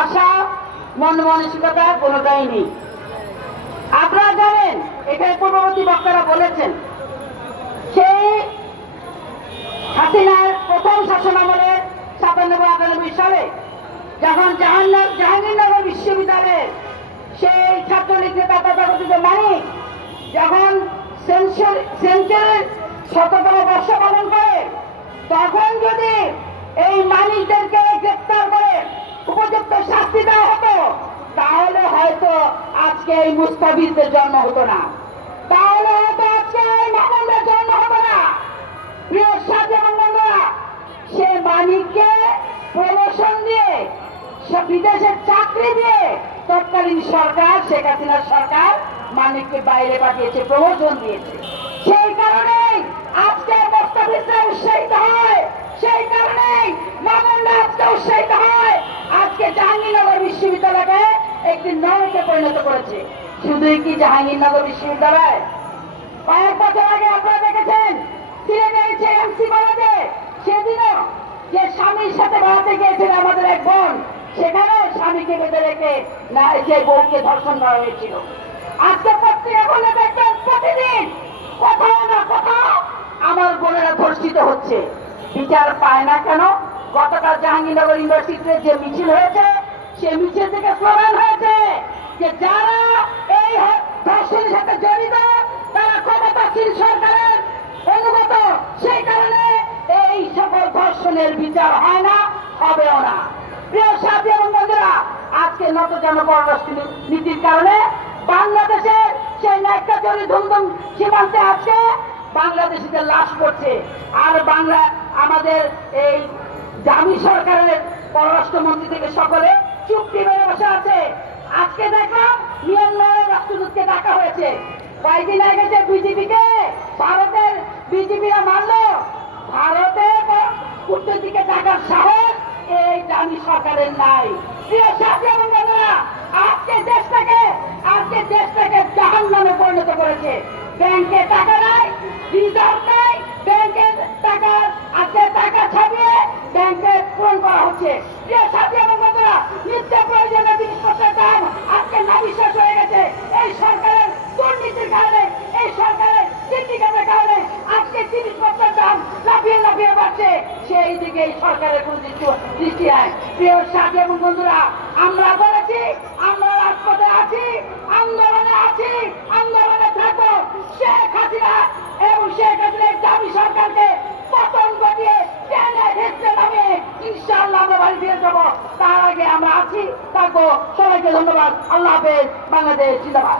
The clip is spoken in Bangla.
ভাষা, মন মানসিকতা কোনোটাই নেই। আপনারা জানেন, এখানে পূর্ববর্তী বক্তারা বলেছেন, সেই হাসিনার প্রথম শাসন আমলে সাতানব্বই আটানব্বই সালে যখন জাহান্নার জাহাঙ্গীরনগর বিশ্ববিদ্যালয়ের সেই ছাত্রলীগ নেতা তথাকথিত মানিক যখন সেঞ্চুরি সেঞ্চুরির শততম বর্ষ পালন করে তখন যদি এই মানিকদেরকে গ্রেপ্তার করে উপযুক্ত শাস্তি দেওয়া হতো, তাহলে হয়তো আজকে এই মুস্তাফিজদের জন্ম হতো না। তাহলে হয়তো আজকে এই মামুনের জন্ম হতো না। প্রিয় সাথী এবং সে মানিককে প্রমোশন দিয়ে বিদেশের চাকরি দিয়ে তৎকালীন সরকার, শেখ হাসিনার সরকার মানিককে বাইরে পাঠিয়েছে প্রমোশন দিয়েছে। সেই কারণেই আজকে মোস্তাফিজরা উৎসাহিত আজকে জাহাঙ্গীরনগর বিশ্ববিদ্যালয়কে একটি নয়কে পরিণত করেছে। শুধুই কি জাহাঙ্গীরনগর বিশ্ববিদ্যালয়। কয়েক বছর আগে আপনারা দেখেছেন সেদিনও যে স্বামীর সাথে বেড়াতে গিয়েছিল আমাদের এক বোন, সেখানেও স্বামীকে বেঁধে রেখে না, যে বউকে ধর্ষণ করা হয়েছিল। আজকে পত্রিকা বলে দেখবেন প্রতিদিন কোথাও না কোথাও আমার বোনেরা ধর্ষিত হচ্ছে। বিচার পায় না কেন? গতকাল জাহাঙ্গীরনগর ইউনিভার্সিটিতে যে মিছিল হয়েছে সে মিছিল থেকে স্লোগান হয়েছে যে যারা এই ধর্ষণের সাথে জড়িত, তারা ক্ষমতাসীন সরকারের অনুগত। সেই কারণে এই সকল ধর্ষণের বিচার হয় না, হবেও না। প্রিয় সাথী এবং বন্ধুরা, আজকে নত জন পররাষ্ট্র নীতির কারণে বাংলাদেশের সেই ন্যাক্কাচুরি ধুমধুম সীমান্তে আজকে বাংলাদেশিদের লাশ পড়ছে। আর বাংলা আমাদের এই দামি সরকারের পররাষ্ট্রমন্ত্রী থেকে সকলে চুক্তি মেরে বসে আছে। আজকে দেখলাম মিয়ানমারের রাষ্ট্রদূতকে ডাকা হয়েছে। কয়েকদিন আগে যে বিজেপিকে ভারতের বিজেপিরা মারলো ভারতের কূটনীতিকে ডাকার সাহস এই দামি সরকারের নাই। প্রিয় সাথী এবং আজকে দেশটাকে আজকে দেশটাকে জাহান নামে পরিণত করেছে। ব্যাংকে টাকা নাই, রিজার্ভ নাই, ব্যাংকের টাকা আজকে ব্যাংকে পূরণ করা হচ্ছে। প্রিয় সাথী এবং বন্ধুরা, নিত্য প্রয়োজনীয় জিনিসপত্রের দাম আজকে নাবিশ্বাস হয়ে গেছে। এই সরকারের দুর্নীতির কারণে, এই সরকারের সিন্ডিকেটের কারণে আজকে জিনিসপত্রের দাম লাফিয়ে লাফিয়ে বাড়ছে। সেই দিকে এই সরকারের কোন দৃষ্টি- আয় প্রিয় সাথী বন্ধুরা, আমরা বলেছি, আমরা তার আগে আমরা আছি। থাকব সবাইকে ধন্যবাদ। আল্লাহ হাফেজ। বাংলাদেশ জিন্দাবাদ।